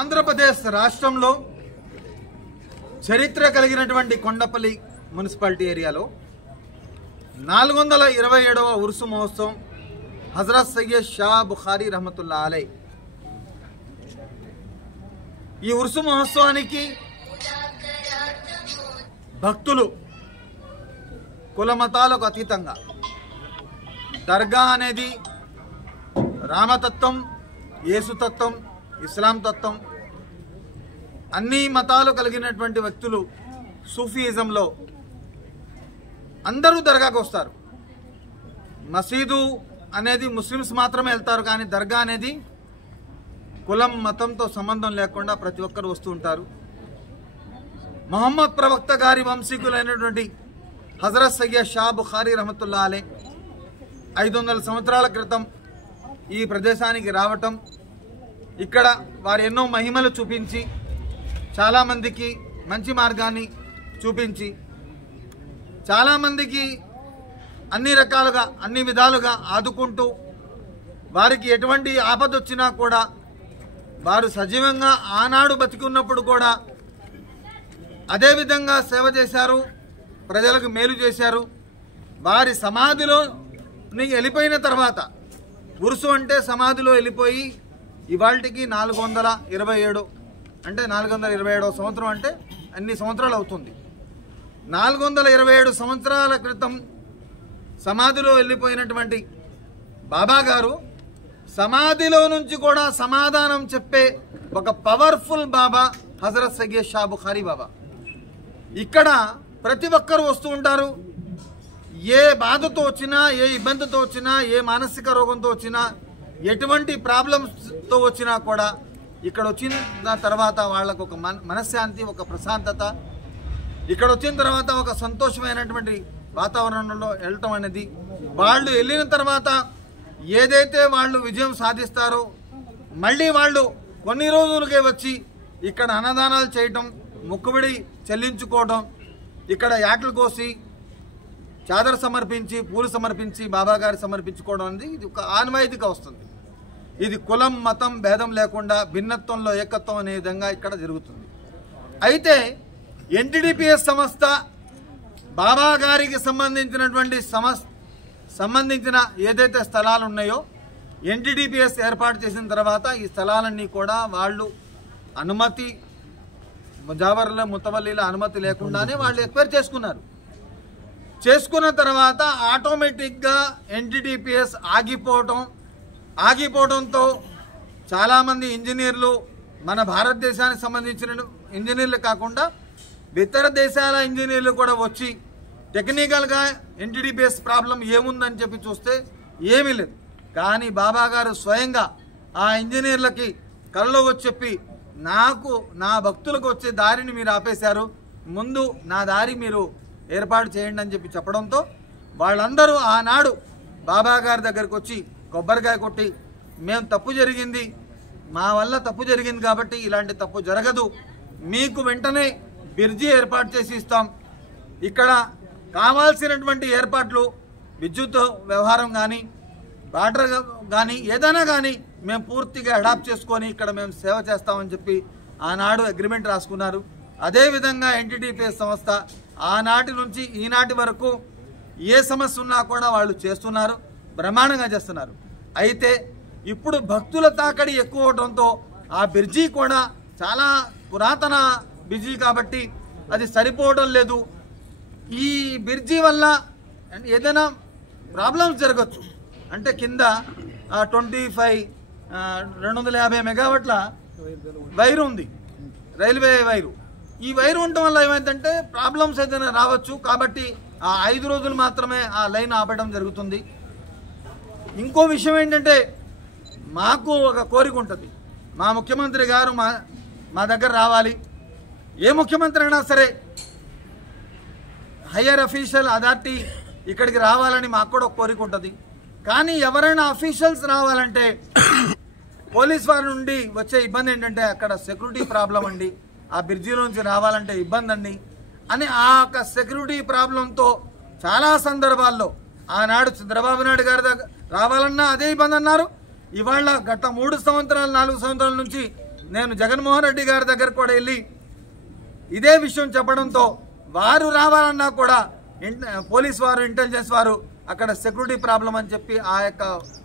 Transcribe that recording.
ఆంధ్రప్రదేశ్ రాష్ట్రంలో చరిత్ర కలిగినటువంటి కొండపల్లి మున్సిపాలిటీ ఏరియాలో 427వ ఉరుసు మహోత్సవం హజరత్ సయ్యద్ షా బుఖారీ రహమతుల్లా అలై. ఈ ఉరుసు మహోత్సవానికి భక్తులు కులమతాలకు అతీతంగా దర్గా అనేది రామతత్వం, యేసుతత్వం, ఇస్లాం తత్వం అన్ని మతాలు కలిగినటువంటి వ్యక్తులు సూఫీయిజంలో అందరూ దర్గాకు వస్తారు. మసీదు అనేది ముస్లిమ్స్ మాత్రమే వెళ్తారు, కానీ దర్గా అనేది కులం మతంతో సంబంధం లేకుండా ప్రతి ఒక్కరు వస్తూ ఉంటారు. మొహమ్మద్ ప్రవక్త గారి వంశీకులైనటువంటి హజరత్ సయ్యద్ షా బుఖారీ రహమతుల్లా అలై 500 సంవత్సరాల క్రితం ఈ ప్రదేశానికి రావటం, ఇక్కడ వారు ఎన్నో మహిమలు చూపించి చాలామందికి మంచి మార్గాన్ని చూపించి చాలామందికి అన్ని రకాలుగా అన్ని విధాలుగా ఆదుకుంటూ వారికి ఎటువంటి ఆపద వచ్చినా కూడా వారు సజీవంగా ఆనాడు బతికున్నప్పుడు కూడా అదేవిధంగా సేవ చేశారు, ప్రజలకు మేలు చేశారు. వారి సమాధిలో వెళ్ళిపోయిన తర్వాత ఉరుసు అంటే సమాధిలో వెళ్ళిపోయి ఇవాళకి 427 అంటే 427వ సంవత్సరం అంటే అన్ని సంవత్సరాలు అవుతుంది. 427 సంవత్సరాల క్రితం సమాధిలో వెళ్ళిపోయినటువంటి బాబా గారు సమాధిలో నుంచి కూడా సమాధానం చెప్పే ఒక పవర్ఫుల్ బాబా హజరత్ సయ్యద్ షా బుఖారీ బాబా. ఇక్కడ ప్రతి ఒక్కరు వస్తూ ఉంటారు. ఏ బాధతో వచ్చినా, ఏ ఇబ్బందితో వచ్చినా, ఏ మానసిక రోగంతో వచ్చినా, ఎటువంటి ప్రాబ్లమ్స్తో వచ్చినా కూడా ఇక్కడ వచ్చిన తర్వాత వాళ్ళకు ఒక మనశ్శాంతి, ఒక ప్రశాంతత, ఇక్కడ వచ్చిన తర్వాత ఒక సంతోషమైనటువంటి వాతావరణంలో వెళ్ళటం అనేది, వాళ్ళు వెళ్ళిన తర్వాత ఏదైతే వాళ్ళు విజయం సాధిస్తారో మళ్ళీ వాళ్ళు కొన్ని రోజులకే వచ్చి ఇక్కడ అన్నదానాలు చేయటం, మొక్కుబడి చెల్లించుకోవడం, ఇక్కడ యాటలు కోసి చాదర్ సమర్పించి, పూలు సమర్పించి, బాబా గారి సమర్పించుకోవడం అనేది ఇది ఒక ఆనవాయితీగా వస్తుంది. ఇది కులం మతం భేదం లేకుండా భిన్నత్వంలో ఏకత్వం అనే విధంగా ఇక్కడ జరుగుతుంది. అయితే ఎన్టీడీపీఎస్ సంస్థ బాబా గారికి సంబంధించిన ఏదైతే స్థలాలు ఉన్నాయో ఎన్టీడీపీఎస్ ఏర్పాటు చేసిన తర్వాత ఈ స్థలాలన్నీ కూడా వాళ్ళు అనుమతి ముజావర్ల ముతవల్లీల అనుమతి లేకుండానే వాళ్ళు ఎక్వైర్ చేసుకున్న తర్వాత ఆటోమేటిక్గా ఎన్టీడీపీఎస్ ఆగిపోవడంతో చాలామంది ఇంజనీర్లు, మన భారతదేశానికి సంబంధించిన ఇంజనీర్లు కాకుండా ఇతర దేశాల ఇంజనీర్లు కూడా వచ్చి టెక్నికల్గా ఎన్టీడీపీఎస్ ప్రాబ్లం ఏముందని చెప్పి చూస్తే ఏమీ లేదు. కానీ బాబా గారు స్వయంగా ఆ ఇంజనీర్లకి కళ్ళలో వచ్చి చెప్పి, నాకు నా భక్తులకు వచ్చే దారిని మీరు ఆపేశారు, ముందు నా దారి మీరు ఏర్పాటు చేయండి అని చెప్పి చెప్పడంతో వాళ్ళందరూ ఆనాడు బాబా గారి దగ్గరకు వచ్చి కొబ్బరికాయ కొట్టి, మేము తప్పు జరిగింది, మా వల్ల తప్పు జరిగింది కాబట్టి ఇలాంటి తప్పు జరగదు, మీకు వెంటనే బ్రిడ్జి ఏర్పాటు చేసి ఇస్తాం, ఇక్కడ కావాల్సినటువంటి ఏర్పాట్లు విద్యుత్ వ్యవహారం కానీ వాటర్ కానీ ఏదైనా కానీ మేము పూర్తిగా అడాప్ట్ చేసుకొని ఇక్కడ మేము సేవ చేస్తామని చెప్పి ఆనాడు అగ్రిమెంట్ రాసుకున్నారు. అదేవిధంగా ఎన్టీడీపీఎస్ సంస్థ ఆనాటి నుంచి ఈనాటి వరకు ఏ సమస్య ఉన్నా కూడా వాళ్ళు చేస్తున్నారు, బ్రహ్మాండంగా చేస్తున్నారు. అయితే ఇప్పుడు భక్తుల తాకడి ఎక్కువ అవడంతో ఆ బ్రిడ్జి కూడా చాలా పురాతన బ్రిడ్జి కాబట్టి అది సరిపోవడం లేదు. ఈ బ్రిడ్జి వల్ల ఏదైనా ప్రాబ్లమ్స్ జరగచ్చు. అంటే కింద 250 మెగావాట్ల వైరు ఉంది, రైల్వే వైరు. ఈ వైరు ఉండటం వల్ల ఏమైందంటే ప్రాబ్లమ్స్ ఏదైనా రావచ్చు. కాబట్టి ఆ 5 రోజులు మాత్రమే ఆ లైన్ ఆపడం జరుగుతుంది. ఇంకో విషయం ఏంటంటే మాకు ఒక కోరిక ఉంటుంది, మా ముఖ్యమంత్రి గారు మా దగ్గర రావాలి. ఏ ముఖ్యమంత్రి అయినా సరే హయ్యర్ అఫీషియల్ అథారిటీ ఇక్కడికి రావాలని మాకు కూడా ఒక కోరిక ఉంటుంది. కానీ ఎవరైనా అఫీషియల్స్ రావాలంటే పోలీస్ వారి నుండి వచ్చే ఇబ్బంది ఏంటంటే అక్కడ సెక్యూరిటీ ప్రాబ్లం అండి, ఆ బ్రిడ్జిలోంచి రావాలంటే ఇబ్బంది అండి అని ఆ యొక్క సెక్యూరిటీ ప్రాబ్లంతో చాలా సందర్భాల్లో ఆనాడు చంద్రబాబు నాయుడు గారి దగ్గర రావాలన్నా అదే ఇబ్బంది అన్నారు. ఇవాళ గత 3 సంవత్సరాలు 4 సంవత్సరాల నుంచి నేను జగన్మోహన్ రెడ్డి గారి దగ్గర కూడా వెళ్ళి ఇదే విషయం చెప్పడంతో వారు రావాలన్నా కూడా పోలీస్ వారు, ఇంటెలిజెన్స్ వారు అక్కడ సెక్యూరిటీ ప్రాబ్లం అని చెప్పి ఆ యొక్క